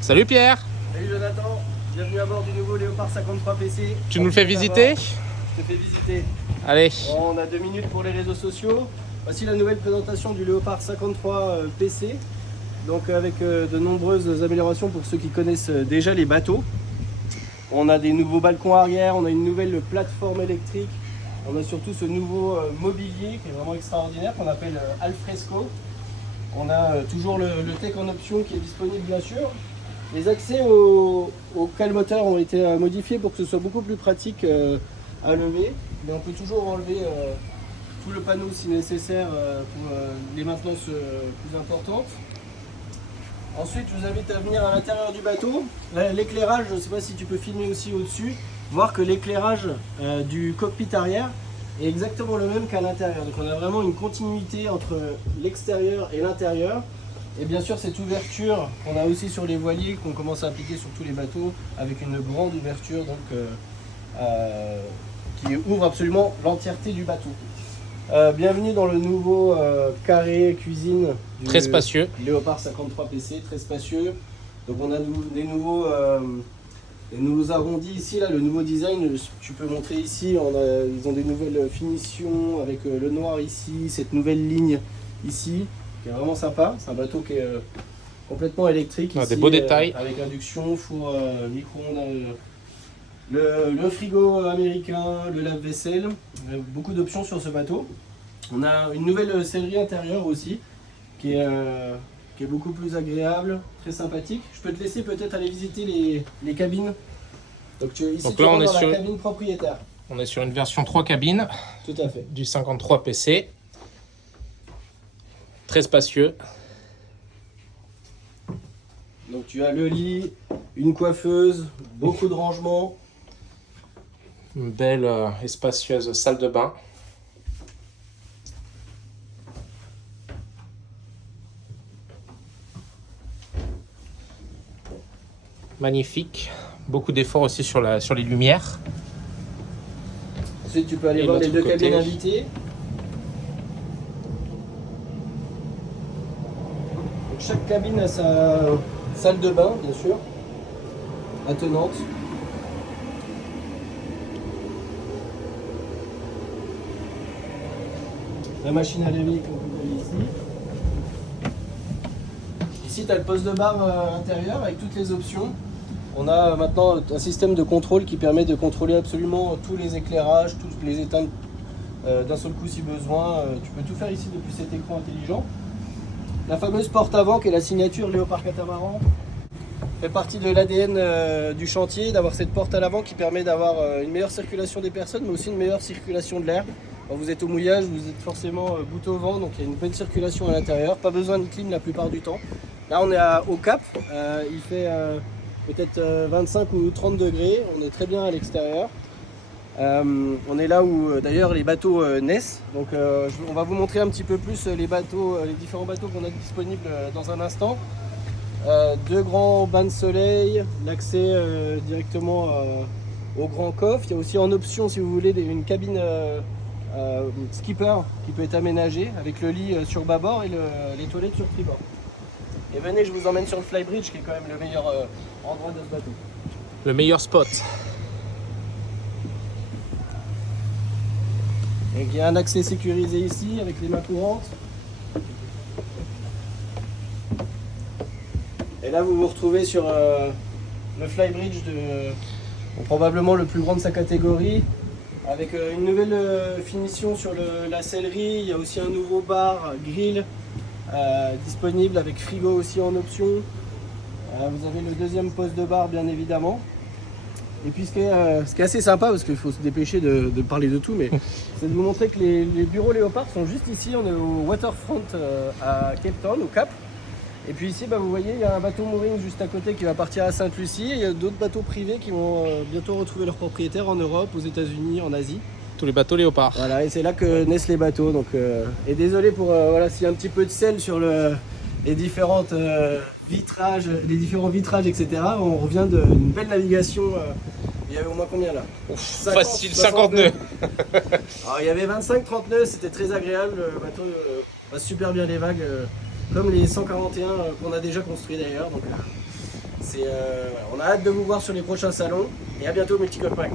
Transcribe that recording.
Salut Pierre. Salut Jonathan, bienvenue à bord du nouveau Léopard 53 PC. Tu nous le fais visiter? Je te fais visiter. Allez. Bon, on a 2 minutes pour les réseaux sociaux. Voici la nouvelle présentation du Léopard 53 PC. Donc avec de nombreuses améliorations pour ceux qui connaissent déjà les bateaux. On a des nouveaux balcons arrière, on a une nouvelle plateforme électrique. On a surtout ce nouveau mobilier qui est vraiment extraordinaire qu'on appelle Alfresco. On a toujours le tech en option qui est disponible bien sûr. Les accès au cale-moteur ont été modifiés pour que ce soit beaucoup plus pratique à lever. Mais on peut toujours enlever tout le panneau si nécessaire pour les maintenances plus importantes. Ensuite, je vous invite à venir à l'intérieur du bateau. L'éclairage, je ne sais pas si tu peux filmer aussi au-dessus, voir que l'éclairage du cockpit arrière est exactement le même qu'à l'intérieur. Donc on a vraiment une continuité entre l'extérieur et l'intérieur. Et bien sûr cette ouverture qu'on a aussi sur les voiliers, qu'on commence à appliquer sur tous les bateaux, avec une grande ouverture donc, qui ouvre absolument l'entièreté du bateau. Bienvenue dans le nouveau carré cuisine du Très spacieux. Léopard 53 PC, très spacieux. Donc on a des nouveaux arrondis ici, là, le nouveau design, tu peux montrer ici, ils ont des nouvelles finitions avec le noir ici, cette nouvelle ligne ici, qui est vraiment sympa. C'est un bateau qui est complètement électrique ici, des beaux détails. avec induction, four micro-ondes, le frigo américain, le lave-vaisselle, beaucoup d'options sur ce bateau. On a une nouvelle sellerie intérieure aussi, qui est beaucoup plus agréable, très sympathique. Je peux te laisser peut-être aller visiter les cabines. Donc ici Donc tu là, on rentres est dans sur la cabine propriétaire. On est sur une version 3 cabines Tout à fait. du 53 PC. Très spacieux. Donc tu as le lit, une coiffeuse, beaucoup de rangements. Une belle et spacieuse salle de bain. Magnifique. Beaucoup d'efforts aussi sur les lumières. Ensuite tu peux aller Et voir les l'autre deux côté. cabines invitées. Donc, chaque cabine a sa salle de bain bien sûr, attenante. La machine à laver qu'on peut voir ici. Ici, tu as le poste de bar intérieur avec toutes les options. On a maintenant un système de contrôle qui permet de contrôler absolument tous les éclairages, toutes les éteintes d'un seul coup si besoin. Tu peux tout faire ici depuis cet écran intelligent. La fameuse porte avant qui est la signature Léopard Catamaran fait partie de l'ADN du chantier, d'avoir cette porte à l'avant qui permet d'avoir une meilleure circulation des personnes mais aussi une meilleure circulation de l'air. Quand vous êtes au mouillage, vous êtes forcément bout au vent, donc il y a une bonne circulation à l'intérieur, pas besoin de clim la plupart du temps. Là on est au Cap, il fait peut-être 25 ou 30 degrés, on est très bien à l'extérieur. On est là où d'ailleurs les bateaux naissent, donc on va vous montrer un petit peu plus les différents bateaux qu'on a disponibles dans un instant. 2 grands bains de soleil, l'accès directement au grand coffre. Il y a aussi en option si vous voulez une cabine skipper qui peut être aménagée avec le lit sur bâbord et les toilettes sur tribord. Et venez, je vous emmène sur le flybridge qui est quand même le meilleur endroit de ce bateau. Le meilleur spot. Donc, il y a un accès sécurisé ici avec les mains courantes. Et là vous vous retrouvez sur le flybridge probablement le plus grand de sa catégorie, avec une nouvelle finition sur la sellerie. Il y a aussi un nouveau bar grill disponible avec frigo aussi en option. Vous avez le deuxième poste de bar bien évidemment. Et puis ce qui est assez sympa, parce qu'il faut se dépêcher de parler de tout, mais c'est de vous montrer que les bureaux Léopard sont juste ici. On est au waterfront à Cape Town, au Cap. Et puis ici, vous voyez, il y a un bateau mooring juste à côté qui va partir à Sainte-Lucie. Il y a d'autres bateaux privés qui vont bientôt retrouver leurs propriétaires en Europe, aux États-Unis, en Asie. Tous les bateaux Léopard. Voilà, et c'est là que naissent les bateaux. Donc, et désolé pour s'il y a un petit peu de sel sur les différents vitrages, etc. On revient d'une belle navigation. Il y avait au moins combien là? Facile, 50 nœuds. Alors, il y avait 25-30 nœuds, c'était très agréable. Le bateau passe super bien les vagues, comme les 141 qu'on a déjà construits d'ailleurs. Donc, On a hâte de vous voir sur les prochains salons et à bientôt mes petits copains.